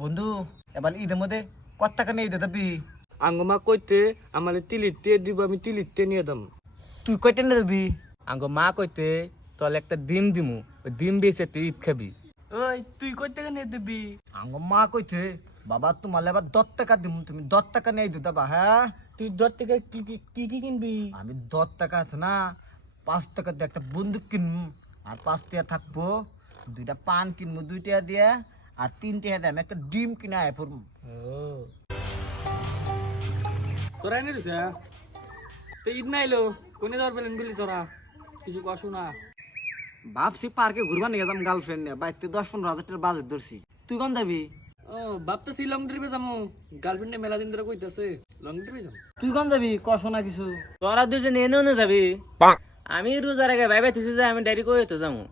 বন্ধু এবার ঈদের মধ্যে কত টাকা নিয়ে দিতে দিবি? আঙ্গমা কইতে আমালে তিলিতে দিব আমি তিলিতে নিয়ে দাম। তুই কয়টা নিয়ে দিবি? আঙ্গ মা কইতে তোলে একটা ডিম দিমু, ওই ডিম বেচে তুই ঈদ খাবি। ওই তুই কয় টাকা নিয়ে দিবি? আঙ্গ মা কইছে বাবা তোমার এবার 10 টাকা দিম, তুমি 10 টাকা নিয়ে দিতে বা। হ্যাঁ তুই দর থেকে কি কি কি কি কিনবি? আমি 10 টাকা আছে না, 5 টাকা দিয়ে একটা বন্দুক কিনবো, আর 5 টাকা থাকবো, 2টা পান কিনবো 2 টাকা দিয়ে, আর 3 টাকা দিয়ে আমি একটা ডিম কিনে আয় পড়বো। তোরা এনে দিছে তো ঈদ নাইলো কোনে যাওয়ার প্ল্যান করলি তোরা? কিছু কষু না। ভাবছি পার্কে ঘুরবা নিয়ে যাম গার্লফ্রেন্ড নিয়ে, বাইতে 10-15 হাজার টাকার বাজেট ধরছি। তুই কোন যাবি? ও ভাবতেছি লং ট্রিপে যাবো, গার্লফ্রেন্ডে মেলা দিন ধরে কইতাছে লং ট্রিপে যাবো। তুই কোন যাবি? কষো না কিছু। তোরা দুজন এনে যাবি, আমি রোজার আগে ভাই ভাই যে আমি ডাইরি কই তো যাবো।